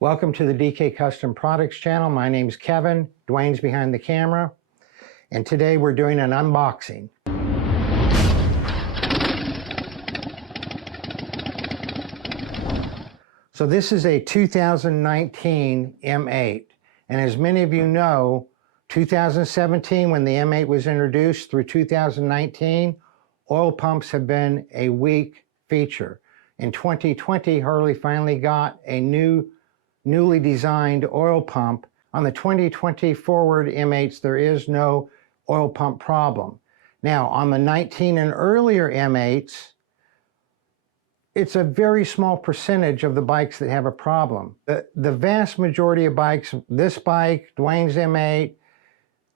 Welcome to the DK Custom Products channel. My name's Kevin. Dwayne's behind the camera. And today we're doing an unboxing. So this is a 2019 M8. And as many of you know, 2017 when the M8 was introduced through 2019, oil pumps have been a weak feature. In 2020, Harley finally got a newly designed oil pump. On the 2020 forward M8s, there is no oil pump problem. Now, on the 19 and earlier M8s, it's a very small percentage of the bikes that have a problem. The vast majority of bikes, this bike, Dwayne's M8,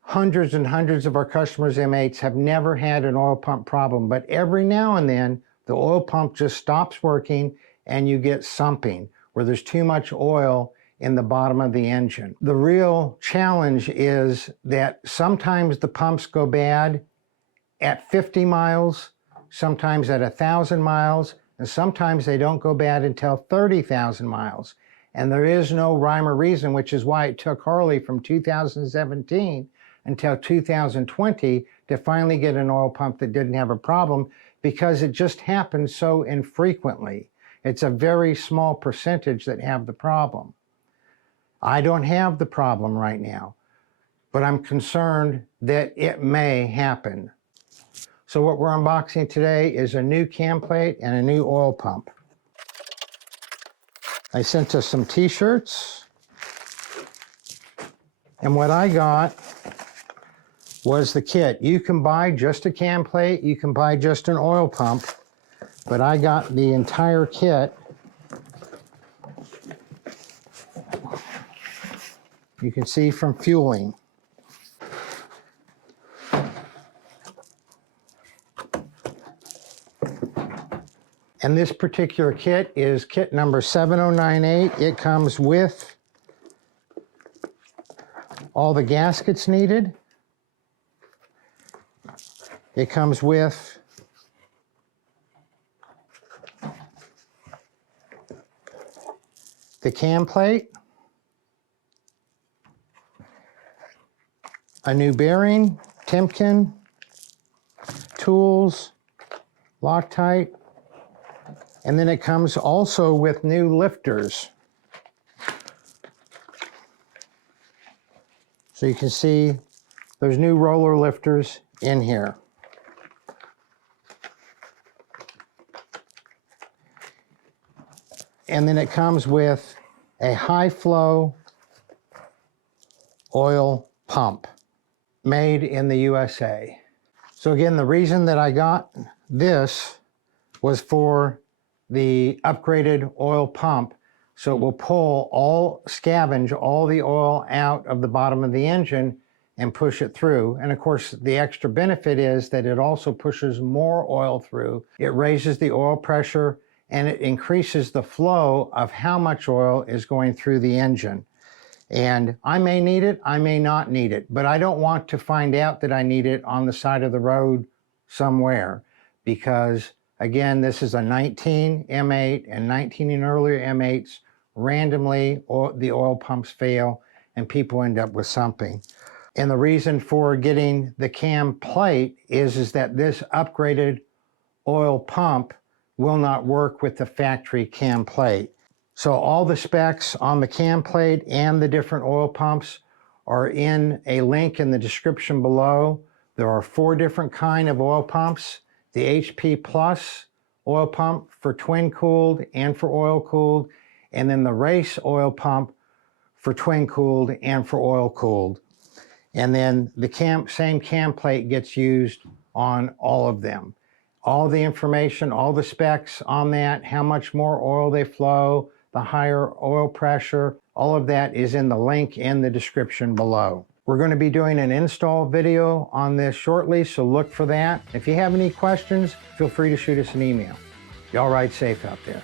hundreds and hundreds of our customers' M8s have never had an oil pump problem, but every now and then, the oil pump just stops working and you get sumping, where there's too much oil in the bottom of the engine. The real challenge is that sometimes the pumps go bad at 50 miles, sometimes at 1,000 miles, and sometimes they don't go bad until 30,000 miles. And there is no rhyme or reason, which is why it took Harley from 2017 until 2020 to finally get an oil pump that didn't have a problem, because it just happens so infrequently. It's a very small percentage that have the problem. I don't have the problem right now, but I'm concerned that it may happen. So what we're unboxing today is a new cam plate and a new oil pump. I sent us some t-shirts, and what I got was the kit. You can buy just a cam plate, you can buy just an oil pump, but I got the entire kit. You can see from Feuling. And this particular kit is kit number 7098. It comes with all the gaskets needed. It comes with the cam plate, a new bearing, Timken, tools, Loctite, and then it comes also with new lifters. So you can see there's new roller lifters in here. And then it comes with a high flow oil pump made in the USA. So again, the reason that I got this was for the upgraded oil pump, so it will scavenge all the oil out of the bottom of the engine and push it through. And of course, the extra benefit is that it also pushes more oil through. It raises the oil pressure and it increases the flow of how much oil is going through the engine. And I may need it, I may not need it, but I don't want to find out that I need it on the side of the road somewhere, because again, this is a 19 M8 and 19 and earlier M8s, randomly the oil pumps fail and people end up with sumping. And the reason for getting the cam plate is that this upgraded oil pump will not work with the factory cam plate. So all the specs on the cam plate and the different oil pumps are in a link in the description below. There are 4 different kinds of oil pumps. The HP Plus oil pump for twin cooled and for oil cooled, and then the Race oil pump for twin cooled and for oil cooled. And then the same cam plate gets used on all of them. All the information, all the specs on that, how much more oil they flow, the higher oil pressure, all of that is in the link in the description below. We're going to be doing an install video on this shortly, so look for that. If you have any questions, feel free to shoot us an email. Y'all ride safe out there.